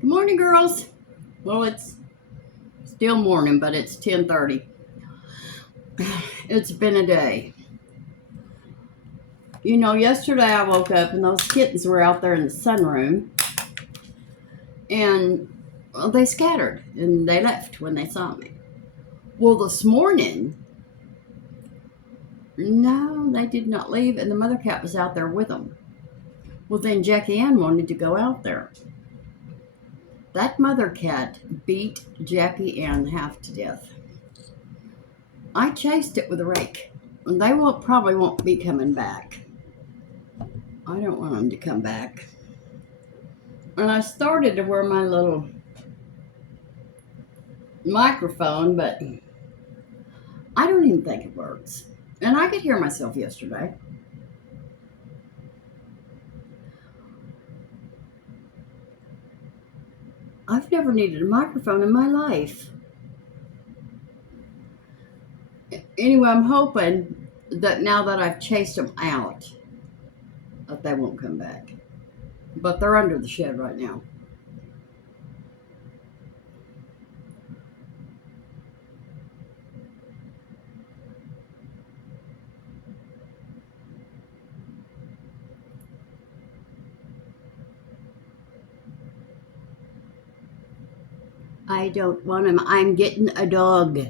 Good morning, girls. Well, it's still morning, but it's 10:30. It's been a day. You know, yesterday I woke up and those kittens were out there in the sunroom, and well, they scattered and they left when they saw me. Well, this morning, no, they did not leave, and the mother cat was out there with them. Well, then Jackie Ann wanted to go out there. That mother cat beat Jackie Ann half to death. I chased it with a rake, and they probably won't be coming back. I don't want them to come back. And I started to wear my little microphone, but I don't even think it works. And I could hear myself yesterday. I've never needed a microphone in my life. Anyway, I'm hoping that now that I've chased them out, that they won't come back. But they're under the shed right now. I don't want them. I'm getting a dog.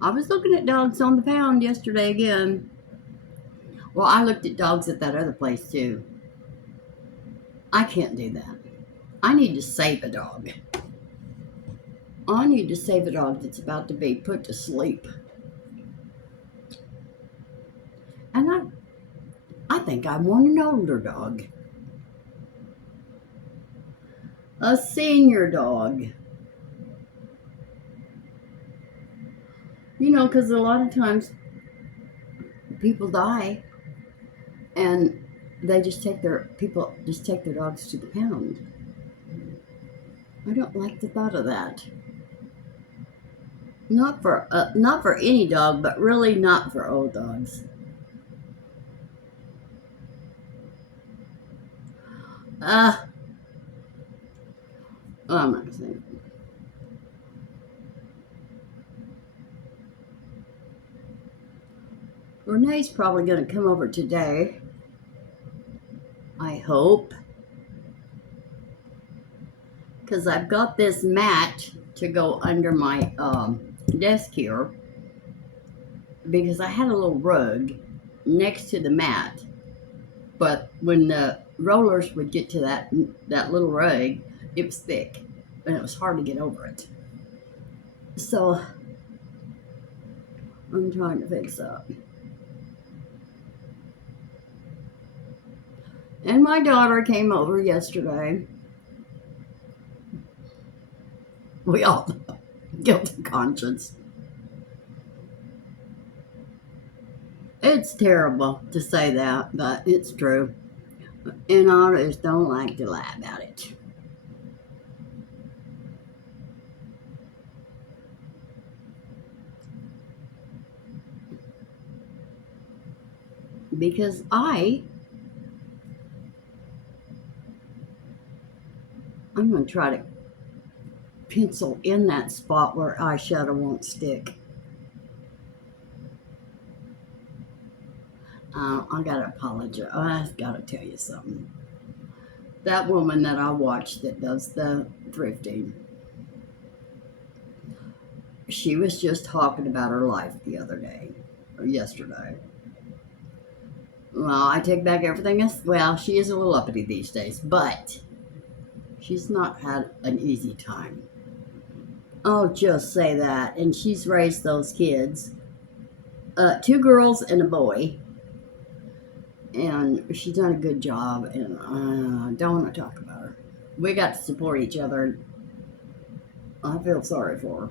I was looking at dogs on the pound yesterday again. Well, I looked at dogs at that other place too. I can't do that. I need to save a dog. I need to save a dog that's about to be put to sleep. And I think I want an older dog. A senior dog. You know, because a lot of times people die and they just take their dogs to the pound. I don't like the thought of that. Not for any dog, but really not for old dogs. I'm not gonna say it. Renee's probably gonna come over today. I hope. Because I've got this mat to go under my desk here. Because I had a little rug next to the mat. But when the rollers would get to that little rug, it was thick. And it was hard to get over it. So I'm trying to fix that. And my daughter came over yesterday. We all guilty conscience. It's terrible to say that, but it's true. And artists don't like to lie about it. Because I'm going to try to pencil in that spot where eyeshadow won't stick. I got to apologize. I've got to tell you something. That woman that I watch that does the thrifting, she was just talking about her life the other day, or yesterday. Well, I take back everything. Well, she is a little uppity these days, but she's not had an easy time. I'll just say that. And she's raised those kids, 2 girls and a boy. And she's done a good job, and I don't want to talk about her. We got to support each other. I feel sorry for her.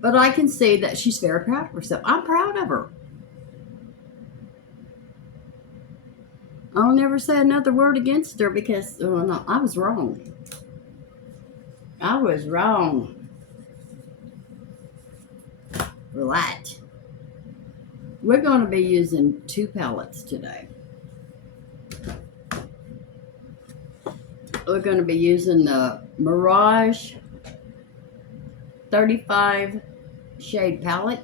But I can see that she's very proud of herself. I'm proud of her. I'll never say another word against her because no, I was wrong. I was wrong for that. We're going to be using 2 palettes today. we're going to be using the Mirage 35 shade palette.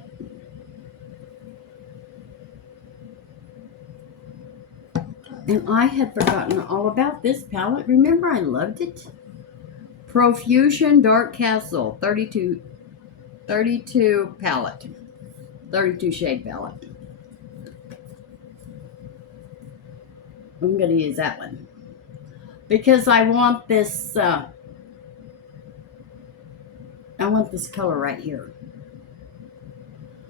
And I had forgotten all about this palette. Remember, I loved it. Profusion Dark Castle 32 palette. 32 shade palette. I'm going to use that one. Because I want this color right here.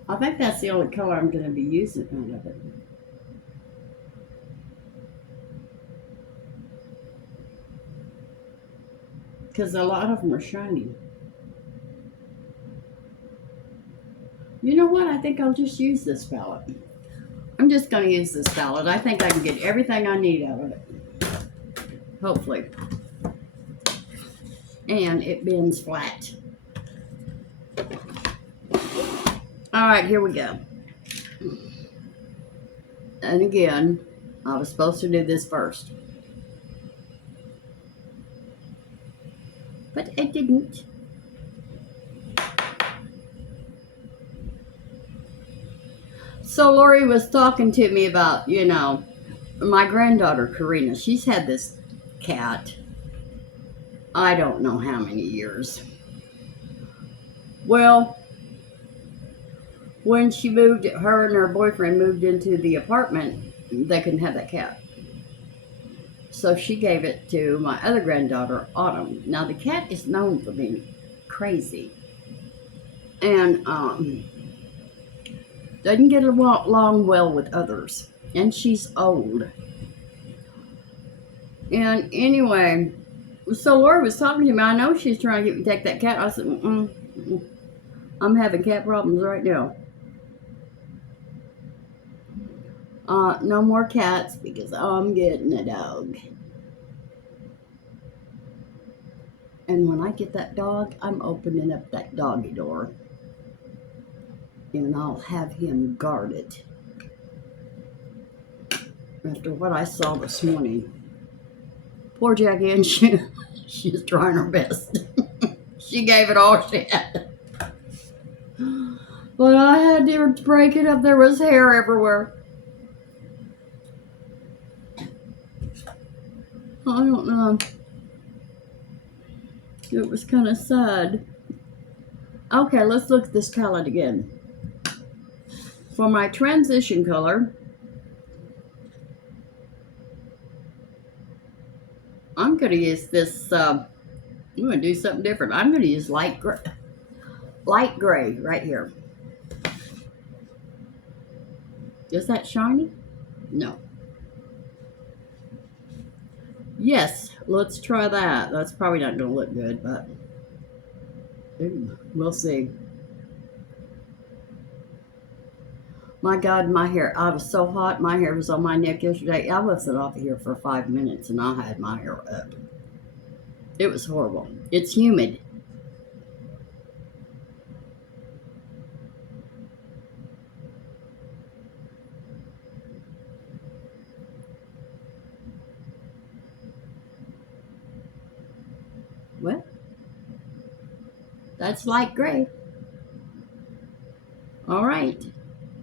I think that's the only color I'm going to be using out of it. Because a lot of them are shiny. You know what? I think I'll just use this palette. I'm just going to use this palette. I think I can get everything I need out of it. Hopefully. And it bends flat. Alright, here we go. And again, I was supposed to do this first. But I didn't. So Lori was talking to me about, you know, my granddaughter Karina. She's had this cat, I don't know how many years. Well, when she moved, her and her boyfriend moved into the apartment, they couldn't have that cat. So she gave it to my other granddaughter, Autumn. Now the cat is known for being crazy. And doesn't get along well with others. And she's old. And anyway, so Laura was talking to me. I know she's trying to get me to take that cat. I said, I'm having cat problems right now. No more cats because I'm getting a dog. And when I get that dog, I'm opening up that doggy door. And I'll have him guarded. After what I saw this morning. Poor Jackie, and she's trying her best. She gave it all she had. But I had to break it up. There was hair everywhere. I don't know. It was kind of sad. Okay, let's look at this palette again. For my transition color, I'm going to use this, I'm going to do something different. I'm going to use light gray right here. Is that shiny? No. Yes, let's try that. That's probably not going to look good, but we'll see. My God, my hair. I was so hot. My hair was on my neck yesterday. I lifted off of here for 5 minutes and I had my hair up. It was horrible. It's humid. Well, that's light gray. All right,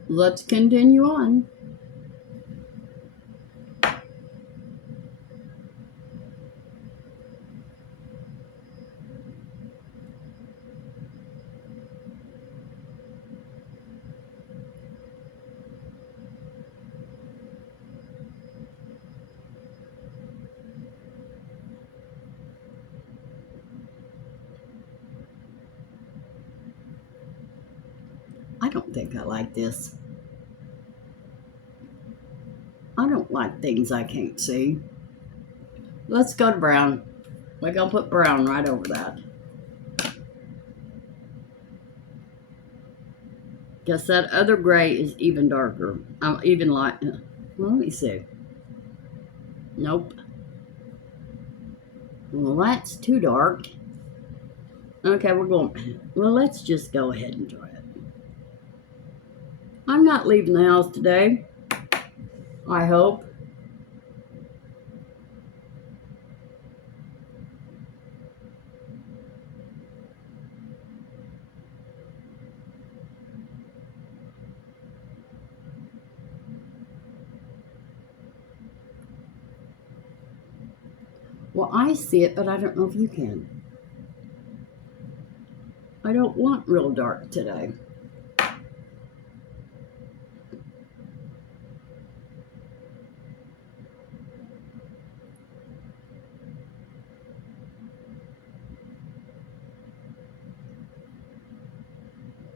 let's continue on. I don't think I like this. I don't like things I can't see. Let's go to brown. We're going to put brown right over that. Guess that other gray is even darker. Even light. Well, let me see. Nope. Well, that's too dark. Okay, we're going. Well, let's just go ahead and try it. I'm not leaving the house today. I hope. Well, I see it, but I don't know if you can. I don't want real dark today.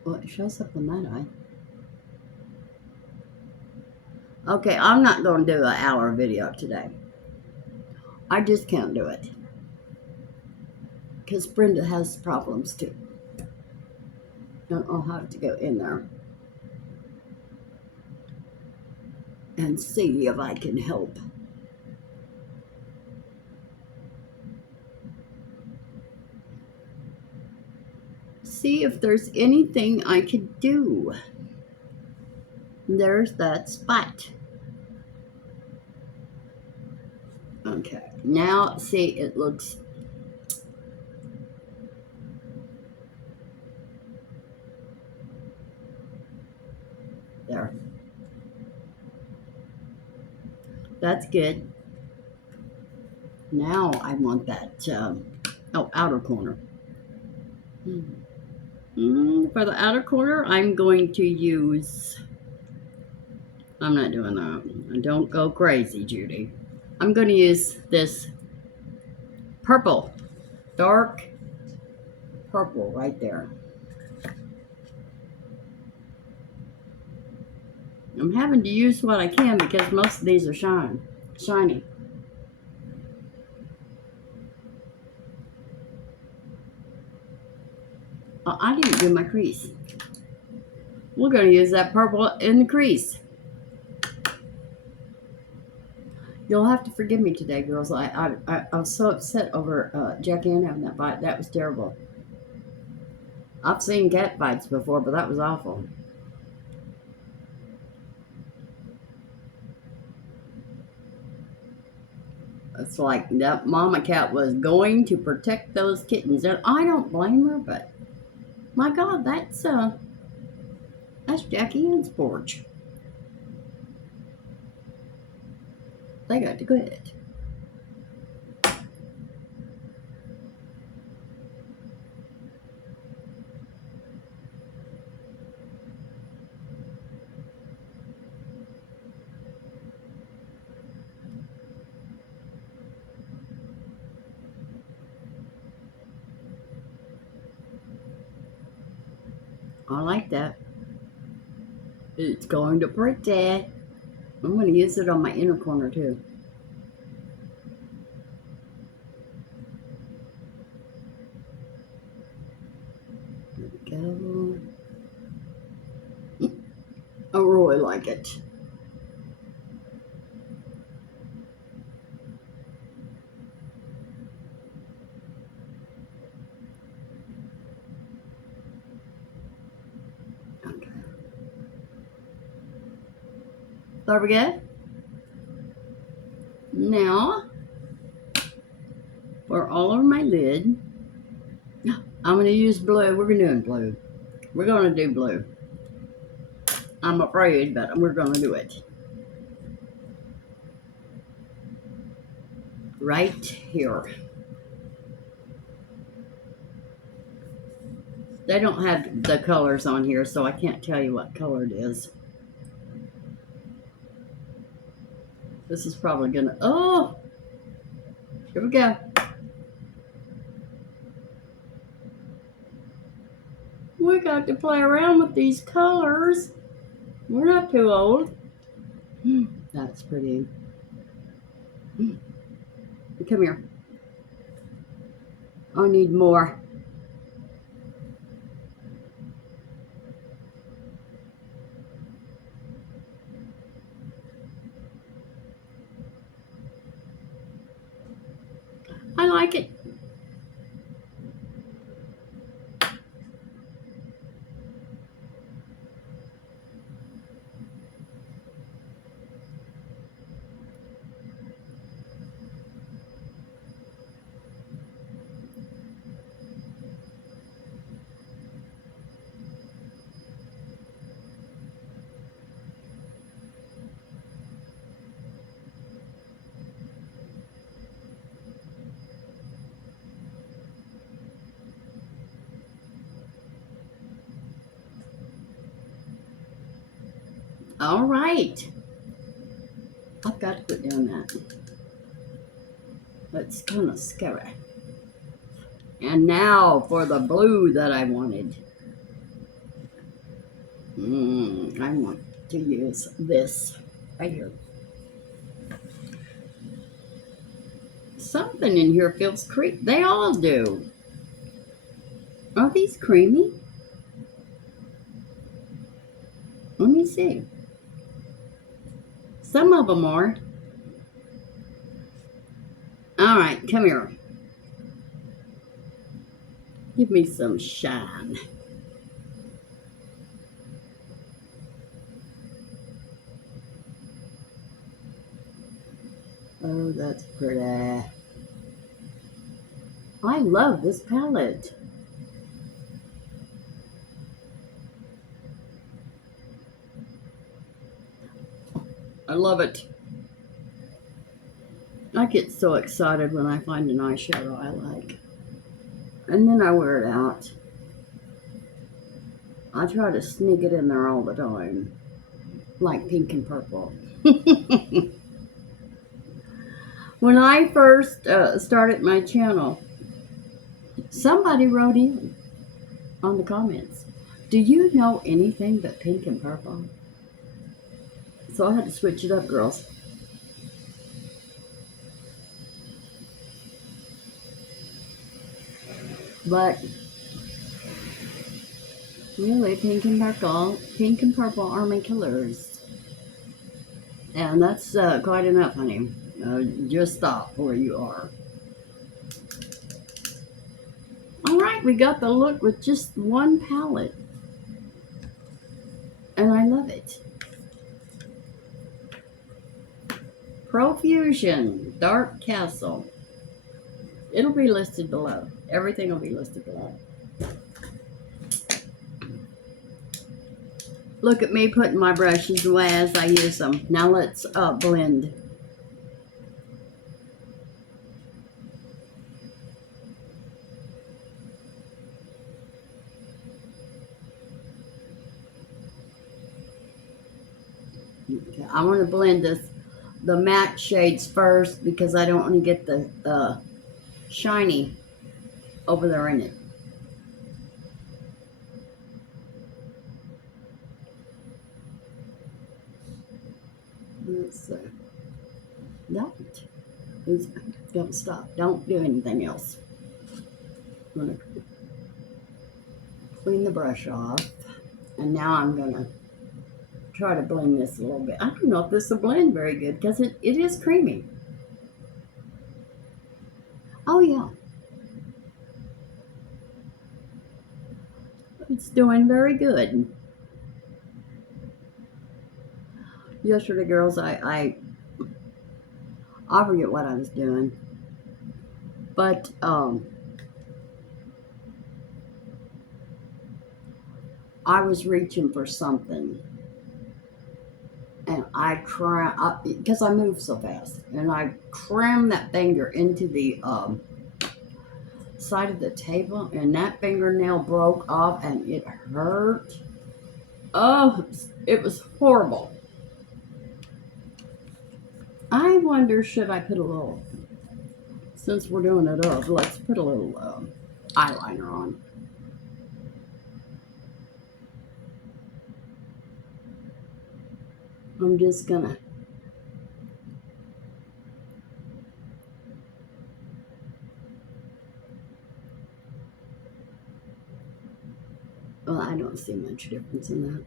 Well, it shows up on that eye. Okay, I'm not going to do an hour video today. I just can't do it. Because Brenda has problems too. Don't know how to go in there and see if I can help. See if there's anything I could do. There's that spot. Okay, now see, it looks there. That's good. Now I want that, outer corner. For the outer corner, I'm going to use, I'm not doing that. Don't go crazy, Judy. I'm going to use this purple, dark purple right there. I'm having to use what I can because most of these are shiny. Oh, I didn't do my crease. We're going to use that purple in the crease. You'll have to forgive me today, girls. I was so upset over Jackie Ann having that bite. That was terrible. I've seen cat bites before, but that was awful. It's like that mama cat was going to protect those kittens. And I don't blame her, but my God, that's Jackie Ann's porch. They got to quit. I like that. It's going to pretty. I'm going to use it on my inner corner too. There we go. I really like it. Okay. There we go. Now, for all over my lid, I'm going to use blue. We're doing blue. We're going to do blue. I'm afraid, but we're going to do it. Right here. They don't have the colors on here, so I can't tell you what color it is. This is probably going to... Oh! Here we go. We got to play around with these colors. We're not too old. That's pretty. Come here. I need more. I like it. All right. I've got to quit doing that. That's kind of scary. And now for the blue that I wanted. I want to use this right here. Something in here feels creamy. They all do. Are these creamy? Let me see. Some of them are. All right, come here. Give me some shine. Oh, that's pretty. I love this palette. I love it. I get so excited when I find an eyeshadow I like. And then I wear it out. I try to sneak it in there all the time. Like pink and purple. When I first started my channel, somebody wrote in on the comments, do you know anything but pink and purple? So I had to switch it up, girls. But really, pink and purple are my killers. And that's quite enough, honey. Just stop where you are. All right, we got the look with just one palette. And I love it. Profusion Dark Castle. It'll be listed below. Everything will be listed below. Look at me putting my brushes away as I use them. Now let's blend. Okay, I want to blend the matte shades first because I don't want to get the shiny over there in it. Let's see. Don't stop. Don't do anything else. I'm going to clean the brush off. And now I'm going to try to blend this a little bit. I don't know if this will blend very good because it is creamy. Oh, yeah. It's doing very good. Yesterday, girls, I forget what I was doing. But, I was reaching for something. And I crammed, because I move so fast, and I crammed that finger into the side of the table, and that fingernail broke off, and it hurt. Oh, it was horrible. I wonder, should I put a little, since we're doing it up, let's put a little eyeliner on. I'm just gonna well, I don't see much difference in that.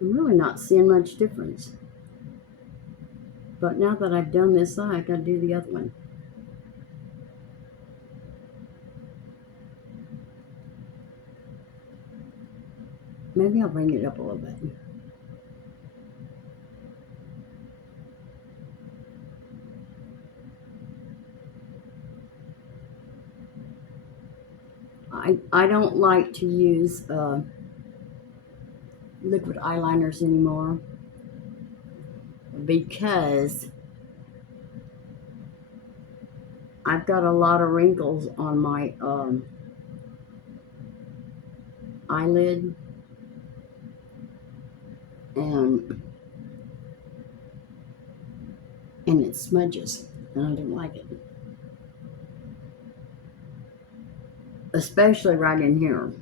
I'm really not seeing much difference. But now that I've done this eye, I gotta do the other one. Maybe I'll bring it up a little bit. I don't like to use liquid eyeliners anymore. because I've got a lot of wrinkles on my eyelid, and it smudges, and I don't like it, especially right in here.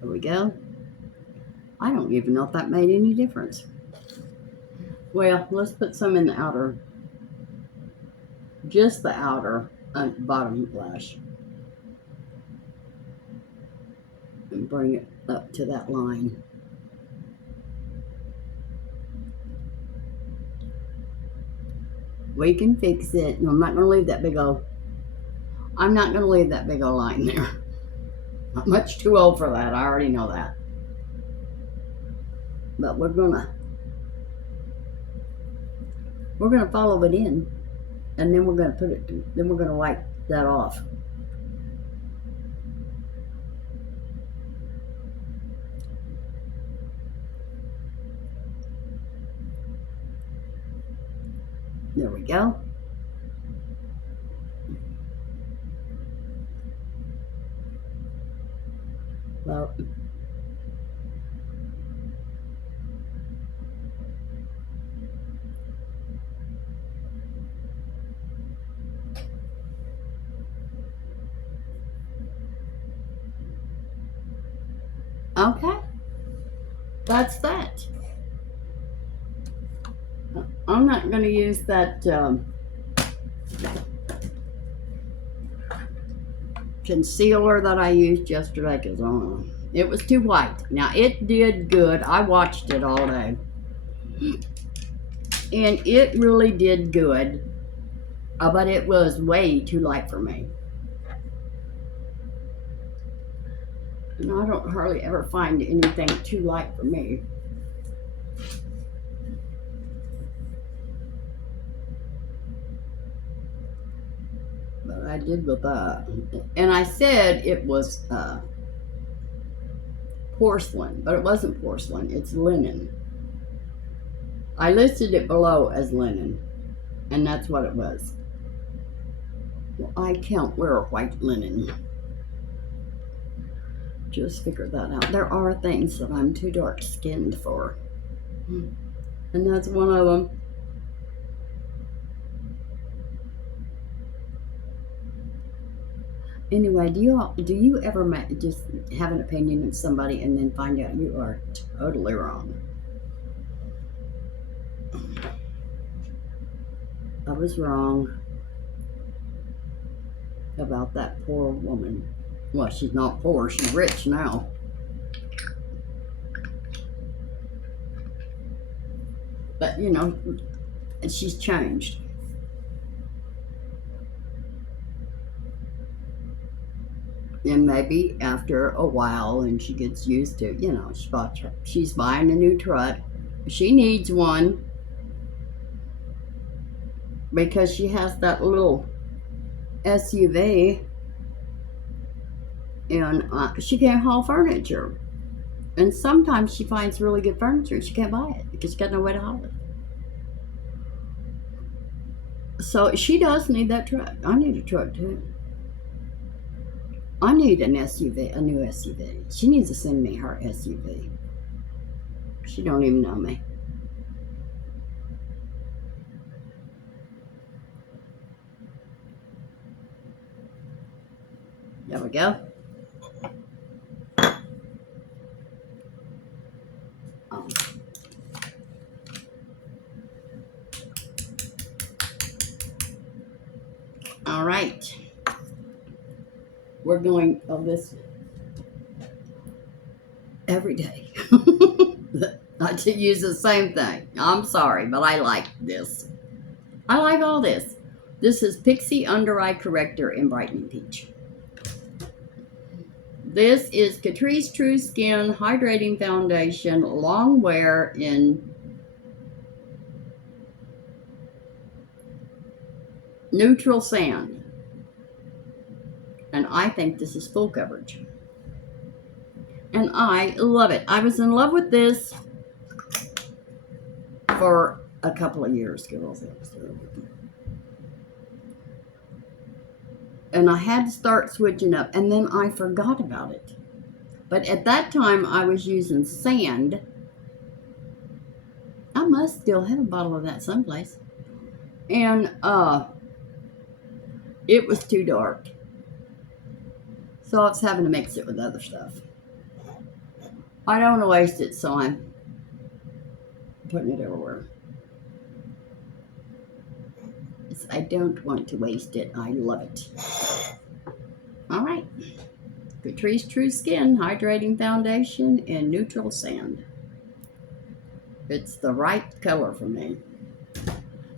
There we go. I don't even know if that made any difference. Well, let's put some in the outer, just the outer bottom lash, and bring it up to that line. We can fix it. I'm not going to leave that big old line there. I'm much too old for that. I already know that. But we're gonna follow it in, and then we're gonna wipe that off. There we go. Well, okay, that's that. I'm not going to use that concealer that I used yesterday because it was too white. Now, it did good. I watched it all day, and it really did good, but it was way too light for me. And I don't hardly ever find anything too light for me. But I did with that. And I said it was porcelain, but it wasn't porcelain. It's linen. I listed it below as linen, and that's what it was. Well, I can't wear white linen. Just figured that out. There are things that I'm too dark skinned for, and that's one of them. Anyway, do you ever just have an opinion of somebody and then find out you are totally wrong? I was wrong about that poor woman. Well, she's not poor, she's rich now. But, you know, she's changed. And maybe after a while, and she gets used to, you know, she's buying a new truck. She needs one because she has that little SUV, and she can't haul furniture. And sometimes she finds really good furniture and she can't buy it because she got no way to haul it. So she does need that truck. I need a truck too. I need an SUV, a new SUV. She needs to send me her SUV. She don't even know me. There we go. All right. We're going, every day. I use the same thing. I'm sorry, but I like this. I like all this. This is Pixi Under Eye Corrector in Brightening Peach. This is Catrice True Skin Hydrating Foundation, long wear in neutral sand. And I think this is full coverage. And I love it. I was in love with this for a couple of years, girls. And I had to start switching up, and then I forgot about it. But at that time, I was using sand. I must still have a bottle of that someplace. And it was too dark. So I was having to mix it with other stuff. I don't want to waste it, so I'm putting it everywhere. I don't want to waste it. I love it. All right. Catrice True Skin Hydrating Foundation in neutral sand. It's the right color for me,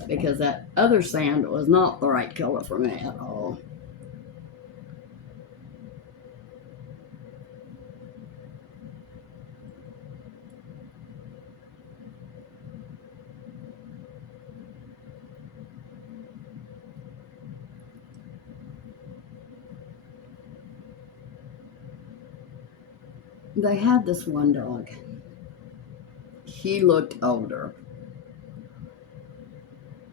because that other sand was not the right color for me at all. They had this one dog. He looked older.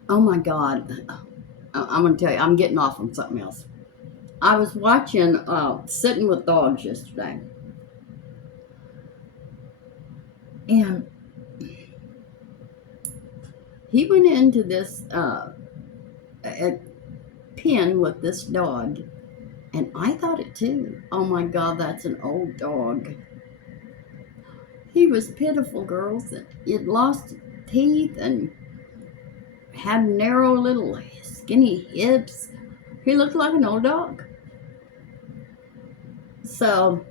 Oh my God. I'm going to tell you, I'm getting off on something else. I was watching Sitting with Dogs yesterday. And he went into this pen with this dog. And I thought it too. Oh my God, that's an old dog. He was pitiful, girls. He'd lost teeth and had narrow little skinny hips. He looked like an old dog. So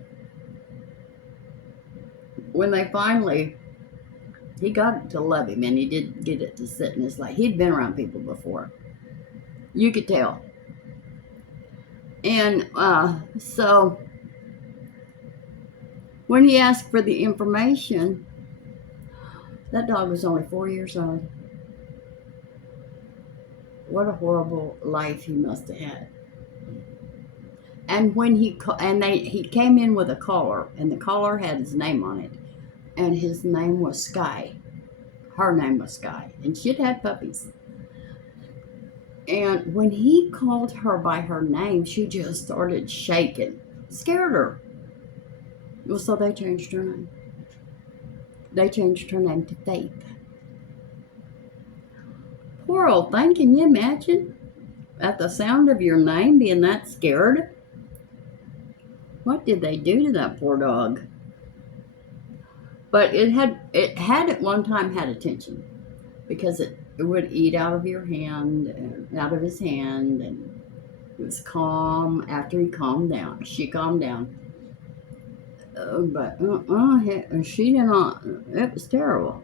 when they finally, he got it to love him, and he did get it to sit in his lap. He'd been around people before. You could tell. And so when he asked for the information, that dog was only 4 years old. What a horrible life he must have had. And when he came in with a collar, and the collar had his name on it, and his name was Sky. Her name was Sky, and she'd had puppies. And when he called her by her name, she just started shaking. Scared her. Well, so they changed her name. They changed her name to Faith. Poor old thing, can you imagine? At the sound of your name being that scared? What did they do to that poor dog? But it had at one time had attention, because it would eat out of your hand, and out of his hand, and it was calm after he calmed down. She calmed down. But she did not. It was terrible.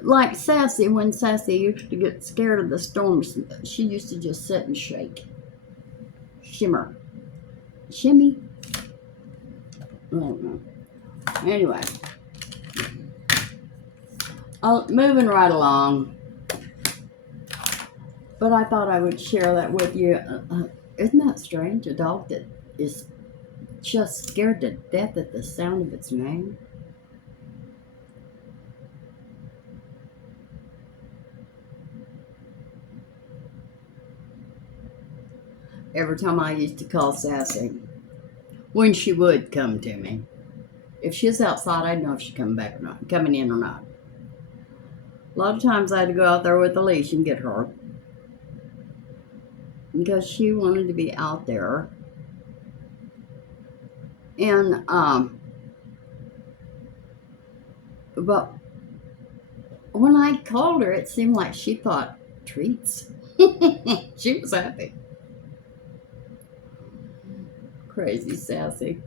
Like Sassy, when Sassy used to get scared of the storms, she used to just sit and shake. Shimmer. Shimmy. I don't know. Anyway. Moving right along. But I thought I would share that with you. Isn't that strange? A dog that is just scared to death at the sound of its name. Every time I used to call Sassy, when she would come to me, if she's outside, I'd know if she's coming back or not, coming in or not. A lot of times I had to go out there with a leash and get her, because she wanted to be out there. And but when I called her, it seemed like she thought treats. She was happy. Crazy Sassy.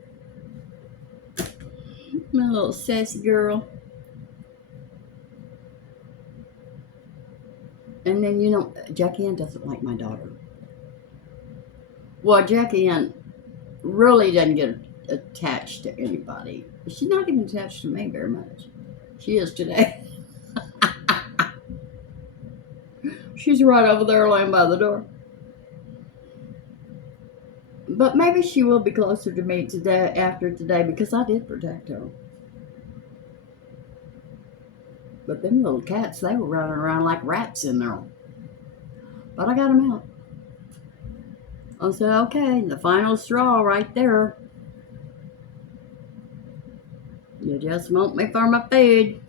My little sassy girl. And then, you know, Jackie Ann doesn't like my daughter. Well, Jackie Ann really doesn't get attached to anybody. She's not even attached to me very much. She is today. She's right over there laying by the door. But maybe she will be closer to me today after today because I did protect her. But them little cats, they were running around like rats in there. But I got them out. I said, okay, the final straw right there. You just want me for my food.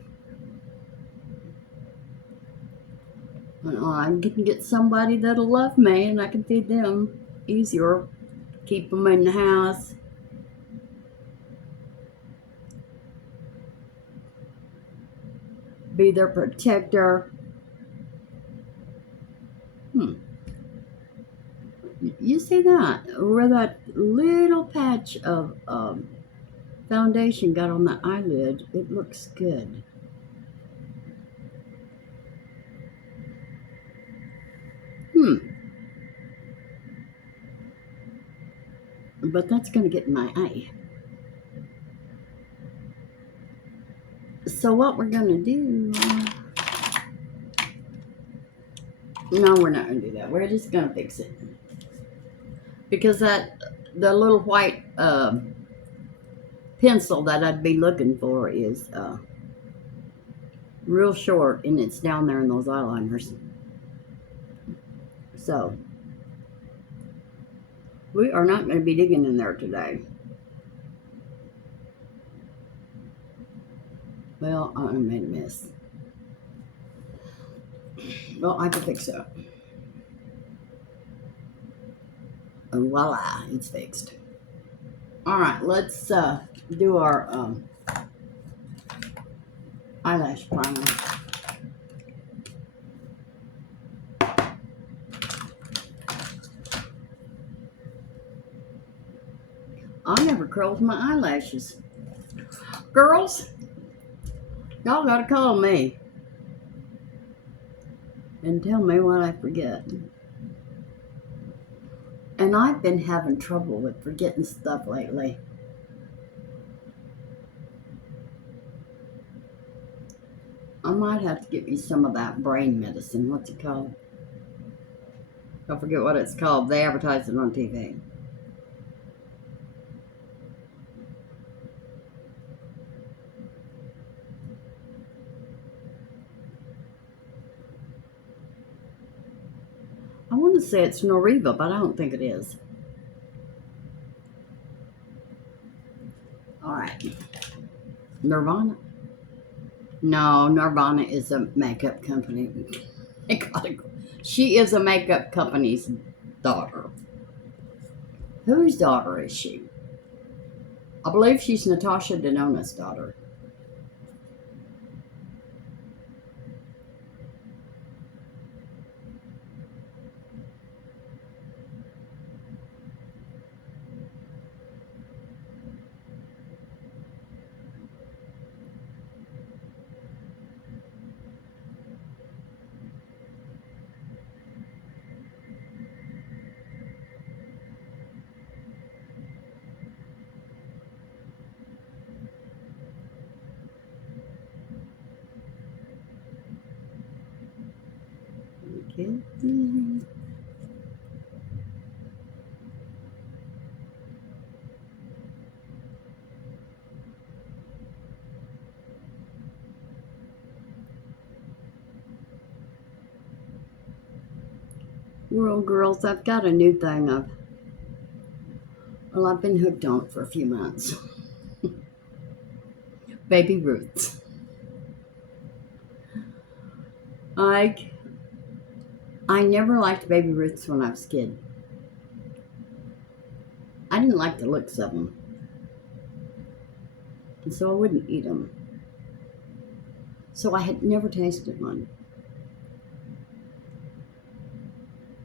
And I can get somebody that'll love me and I can feed them easier. Keep them in the house. Be their protector. You see that? Where that little patch of foundation got on the eyelid, it looks good. But that's going to get in my eye. So what we're going to do... no, we're not going to do that. We're just going to fix it. Because the little white pencil that I'd be looking for is real short, and it's down there in those eyeliners. So we are not going to be digging in there today. Well, I made a mess. Well, I can fix it. And voila, it's fixed. All right, let's do our eyelash primer. I never curled my eyelashes. Girls, y'all gotta call me and tell me what I forget. And I've been having trouble with forgetting stuff lately. I might have to get you some of that brain medicine. What's it called? I forget what it's called. They advertise it on TV. I want to say it's Noriva, but I don't think it is. All right. Nirvana? No, Nirvana is a makeup company. She is a makeup company's daughter. Whose daughter is she? I believe she's Natasha Denona's daughter. Okay. Well, girls, I've got a new thing I've been hooked on it for a few months. Baby Ruths. I never liked Baby Ruths when I was a kid. I didn't like the looks of them. And so I wouldn't eat them. So I had never tasted one.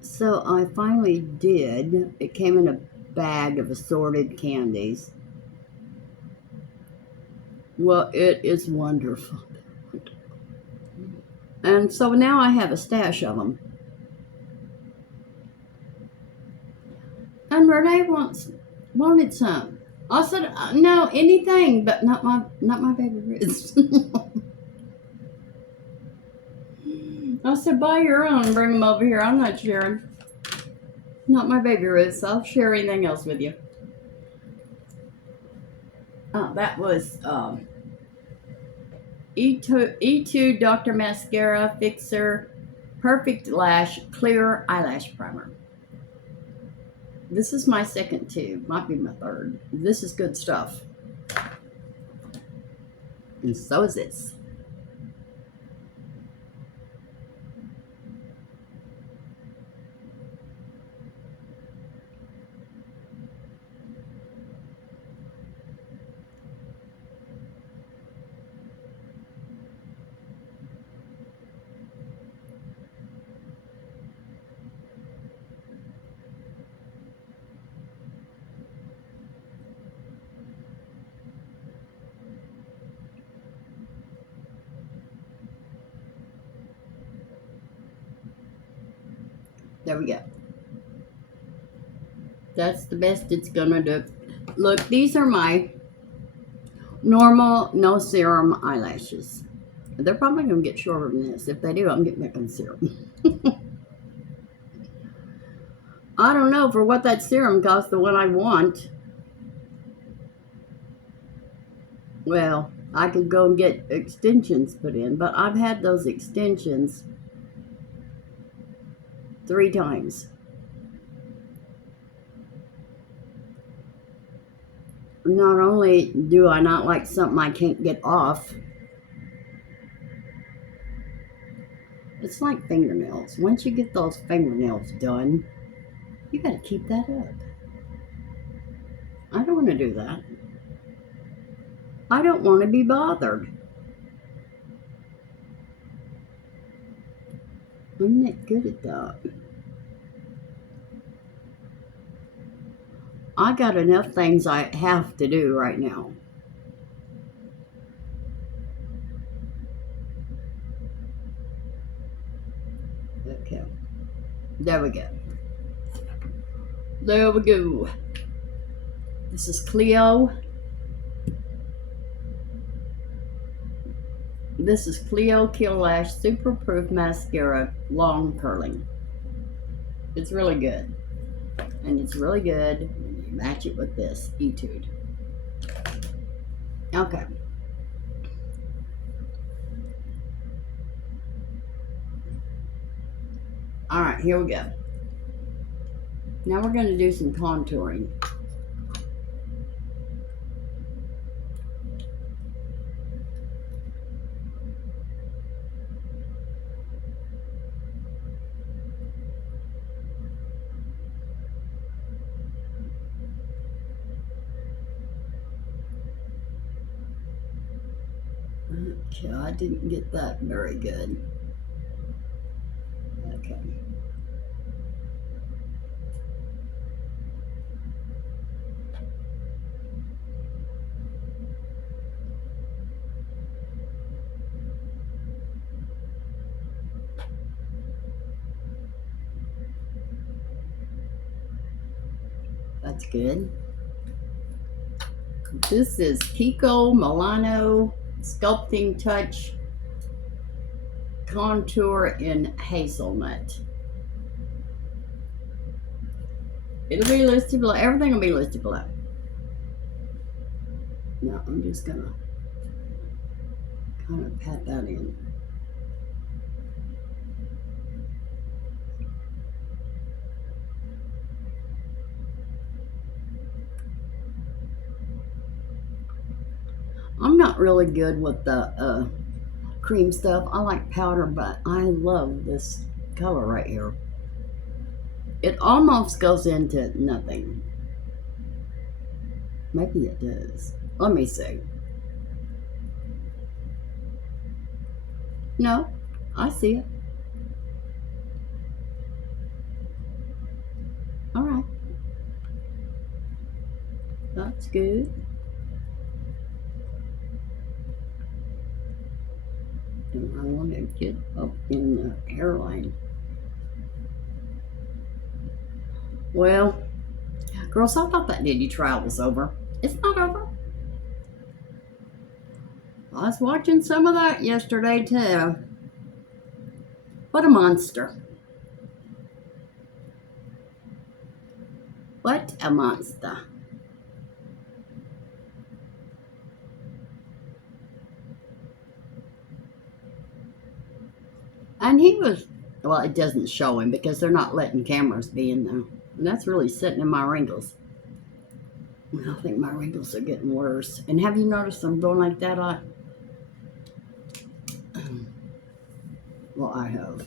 So I finally did. It came in a bag of assorted candies. Well, it is wonderful. And so now I have a stash of them. And Renee wanted some. I said, no, anything, but not my baby Ritz. I said, buy your own and bring them over here. I'm not sharing. Not my baby Ritz. I'll share anything else with you. That was Etude Dr. Mascara Fixer Perfect Lash Clear Eyelash Primer. This is my second tube. Might be my third. This is good stuff. And so is this. There we go. That's the best it's gonna do. Look, these are my normal no serum eyelashes. They're probably gonna get shorter than this. If they do, I'm getting back on serum. I don't know for what that serum costs, the one I want. Well, I could go and get extensions put in, but I've had those extensions 3 times. Not only do I not like something I can't get off, it's like fingernails. Once you get those fingernails done, you gotta keep that up. I don't want to do that. I don't want to be bothered. I'm not good at that. I got enough things I have to do right now. Okay. There we go. There we go. This is Clio. This is Clio Kill Lash Super Proof Mascara Long Curling. It's really good. And it's really good when you match it with this Etude. Okay. All right, here we go. Now we're going to do some contouring. Okay, I didn't get that very good. Okay. That's good. This is Kiko Milano Sculpting Touch Contour in Hazelnut. It'll be listed below. Everything will be listed below. Now I'm just gonna kind of pat that in. I'm not really good with the cream stuff. I like powder, but I love this color right here. It almost goes into nothing. Maybe it does. Let me see. No, I see it. All right. That's good. get up in the hairline. Well, girls, I thought that Diddy trial was over. It's not over. I was watching some of that yesterday too. What a monster. What a monster. And he was, well, it doesn't show him because they're not letting cameras be in there. And that's really sitting in my wrinkles. I think my wrinkles are getting worse. And have you noticed them going like that? Well, I have.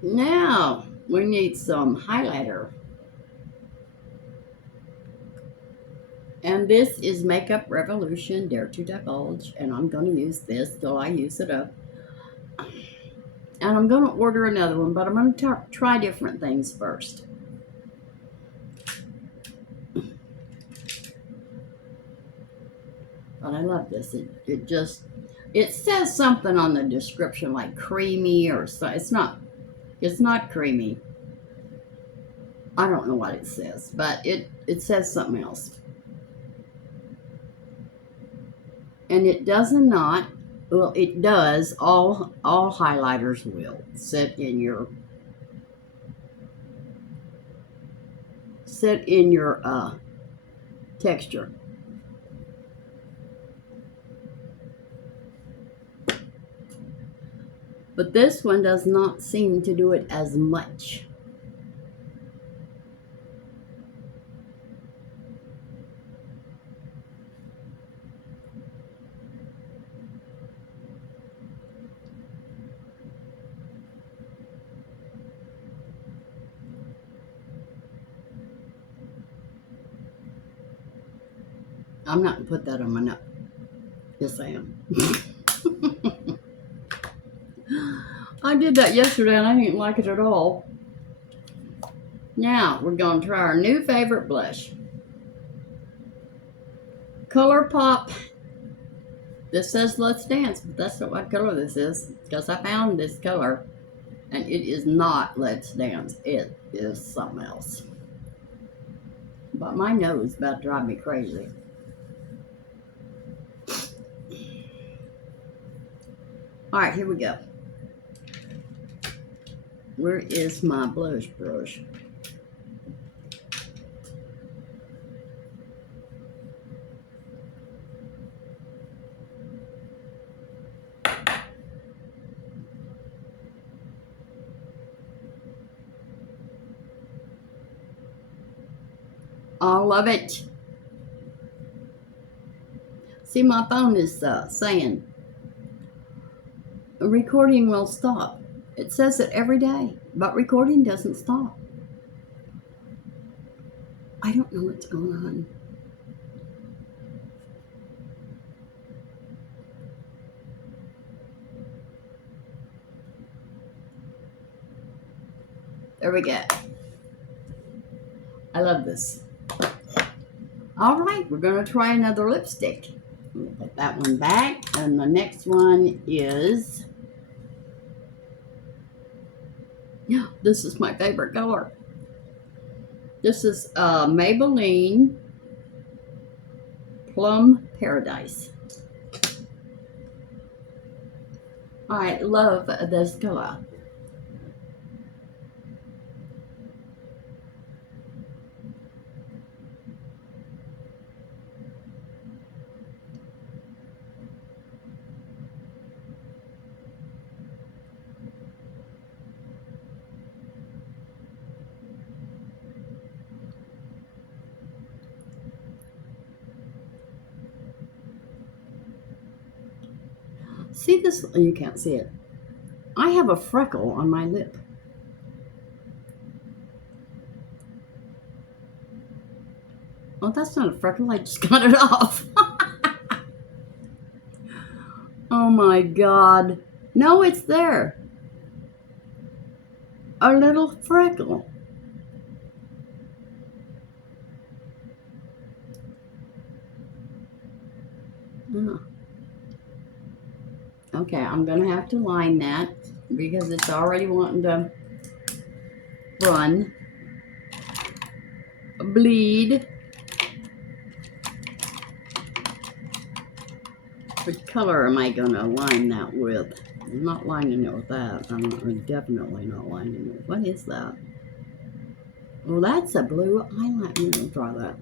Now, we need some highlighter. And this is Makeup Revolution Dare to Divulge. And I'm going to use this till I use it up. And I'm going to order another one, but I'm going to try different things first. But I love this. It says something on the description like creamy or so. It's not creamy. I don't know what it says, but it says something else. And it does not, well, it does, all highlighters will sit in your texture. But this one does not seem to do it as much. I'm not going to put that on my nose. Yes, I am. I did that yesterday and I didn't like it at all. Now, we're going to try our new favorite blush. ColourPop. This says Let's Dance, but that's not what color this is. Because I found this color and it is not Let's Dance. It is something else. But my nose about to drive me crazy. Alright, here we go. Where is my blush brush? I love it. See, my phone is saying recording will stop. It says it every day, but recording doesn't stop. I don't know what's going on. There we go. I love this. All right, we're going to try another lipstick. I'm going to put that one back, and the next one is, yeah, this is my favorite color. This is Maybelline Plum Paradise. I love this color. See this? You can't see it. I have a freckle on my lip. Well, that's not a freckle. I just got it off. Oh my God. No, it's there. A little freckle. Yeah. Okay, I'm going to have to line that because it's already wanting to run. Bleed. Which color am I going to line that with? I'm not lining it with that. I'm definitely not lining it. What is that? Well, that's a blue eyeliner. I'm going to try that.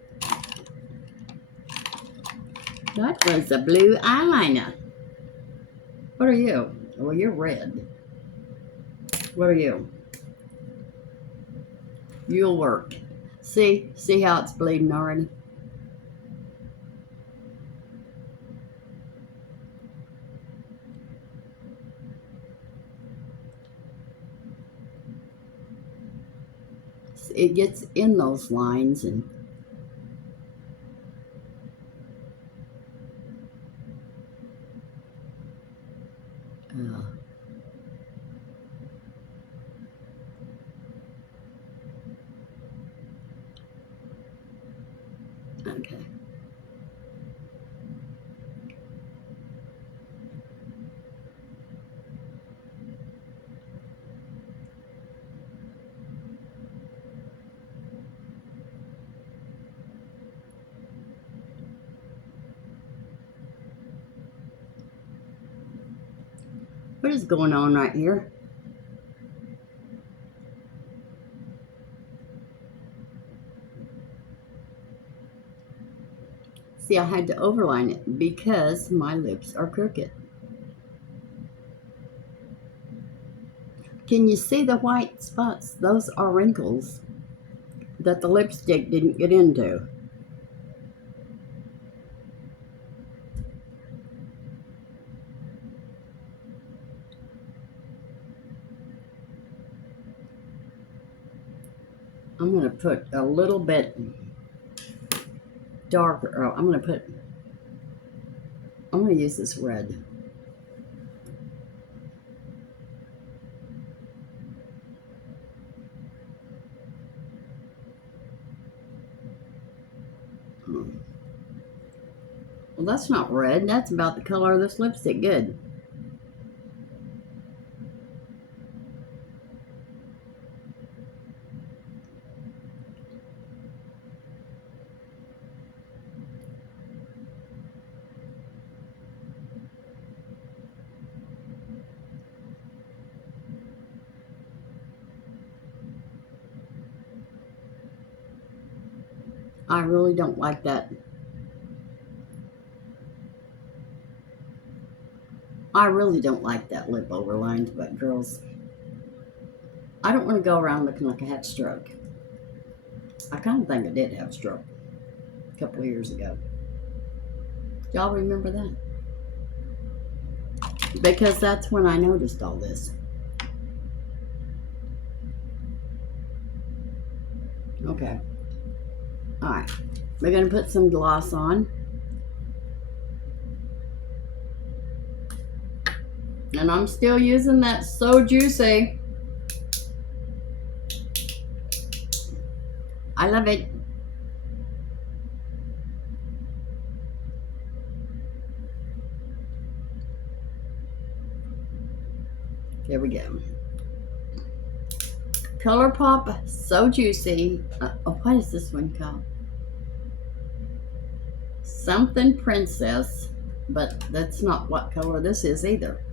That was a blue eyeliner. What are you? Well, you're red. What are you? You'll work. See how it's bleeding already? It gets in those lines and okay. What is going on right here? See, I had to overline it because my lips are crooked. Can you see the white spots? Those are wrinkles that the lipstick didn't get into. I'm going to put a little bit darker. Oh, I'm going to use this red. Well, that's not red. That's about the color of this lipstick. Good. I really don't like that. I really don't like that lip overlined, but girls, I don't want to go around looking like I had a stroke. I kind of think I did have a stroke a couple of years ago. Y'all remember that? Because that's when I noticed all this. Okay. All right. We're going to put some gloss on. And I'm still using that So Juicy. I love it. There we go. ColourPop So Juicy. What is this one called? Something Princess, but that's not what color this is either.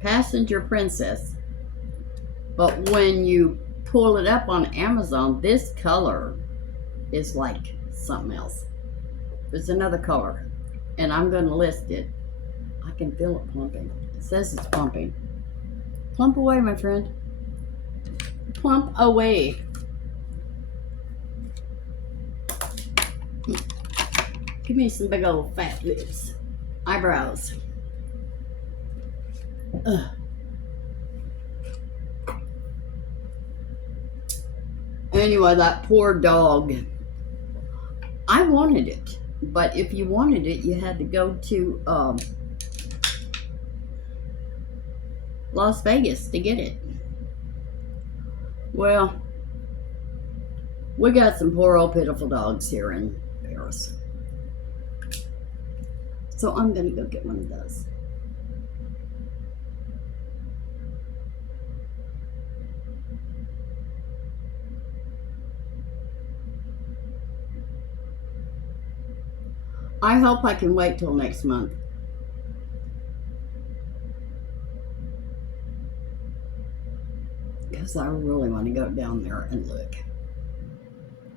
Passenger Princess. But when you pull it up on Amazon, this color is like something else. There's another color, and I'm going to list it. I can feel it plumping. It says it's plumping. Plump away, my friend. Plump away. Give me some big old fat lips. Eyebrows. Ugh. Anyway, that poor dog. I wanted it, but if you wanted it, you had to go to Las Vegas to get it. Well, we got some poor old pitiful dogs here in Paris. So I'm going to go get one of those. I hope I can wait till next month. Because I really want to go down there and look.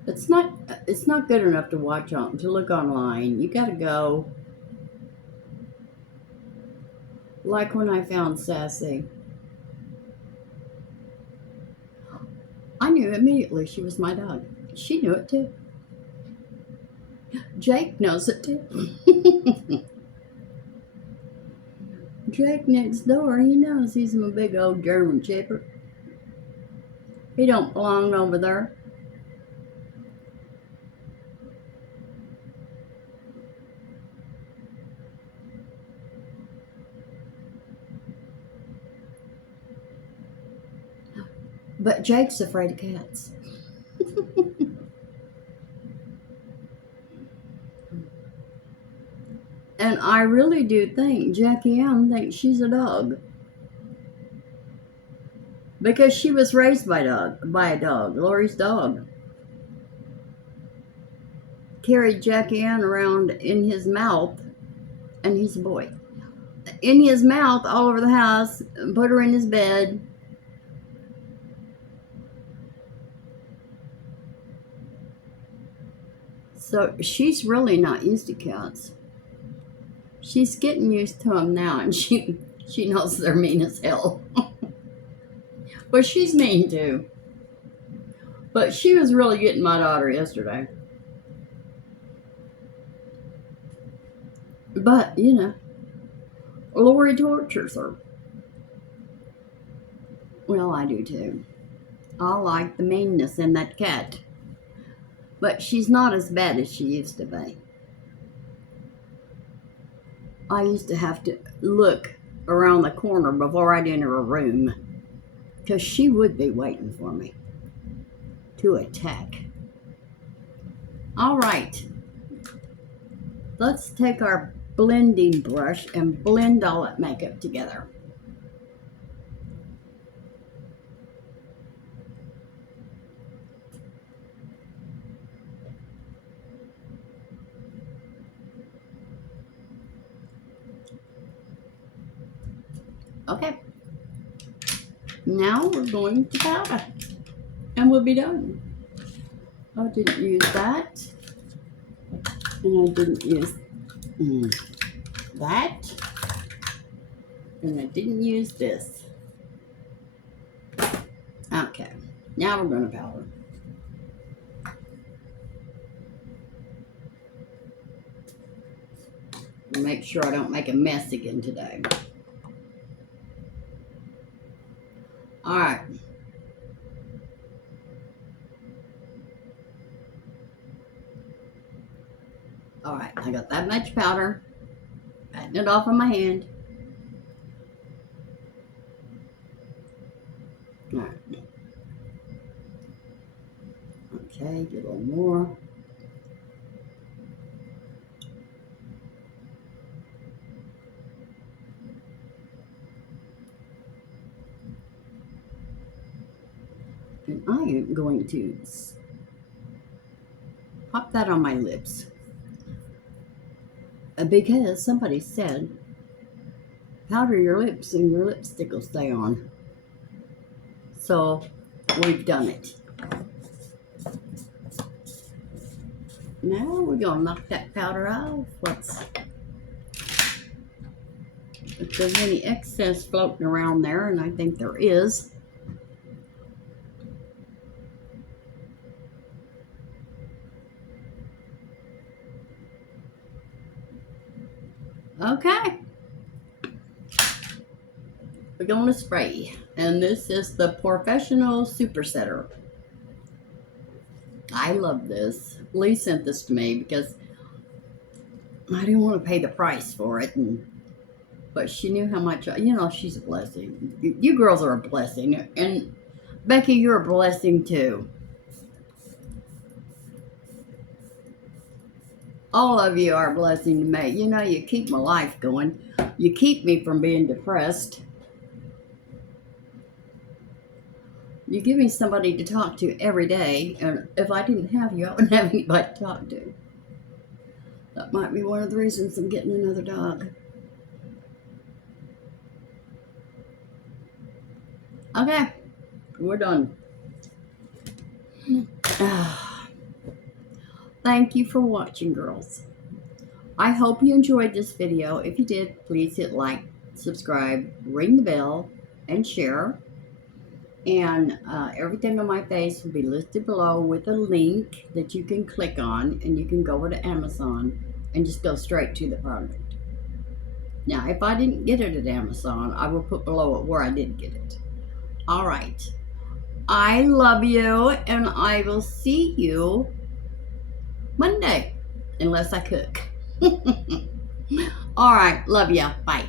It's not good enough to look online. You gotta go. Like when I found Sassy. I knew immediately she was my dog. She knew it too. Jake knows it too. Jake next door, he knows he's a big old German Shepherd. He don't belong over there. But Jake's afraid of cats. And I really do think Jackie Ann thinks she's a dog. Because she was raised by a dog, Lori's dog. Carried Jackie Ann around in his mouth, and he's a boy. In his mouth all over the house, put her in his bed. So she's really not used to cats. She's getting used to them now, and she knows they're mean as hell. But she's mean too. But she was really getting my daughter yesterday. But, you know, Lori tortures her. Well, I do too. I like the meanness in that cat. But she's not as bad as she used to be. I used to have to look around the corner before I'd enter a room, because she would be waiting for me to attack. All right. Let's take our blending brush and blend all that makeup together. Okay. Now we're going to powder, and we'll be done. I didn't use that, and I didn't use that, and I didn't use this. Okay, now we're going to powder. Make sure I don't make a mess again today. All right. All right, I got that much powder. Patting it off on my hand. All right. Okay, get a little more. And I am going to pop that on my lips. Because somebody said, powder your lips and your lipstick will stay on. So we've done it. Now we're going to knock that powder off. If there's any excess floating around there, and I think there is. Okay. We're going to spray. And this is the Professional Super Setter. I love this. Lee sent this to me because I didn't want to pay the price for it. But she knew how much, she's a blessing. You girls are a blessing. And Becky, you're a blessing too. All of you are a blessing to me. You keep my life going. You keep me from being depressed. You give me somebody to talk to every day. And if I didn't have you, I wouldn't have anybody to talk to. That might be one of the reasons I'm getting another dog. Okay, we're done. Thank you for watching, girls. I hope you enjoyed this video. If you did, please hit like, subscribe, ring the bell, and share. And everything on my face will be listed below with a link that you can click on, and you can go over to Amazon and just go straight to the product. Now, if I didn't get it at Amazon, I will put below it where I did get it. All right. I love you, and I will see you Monday, unless I cook. All right. Love ya. Bye.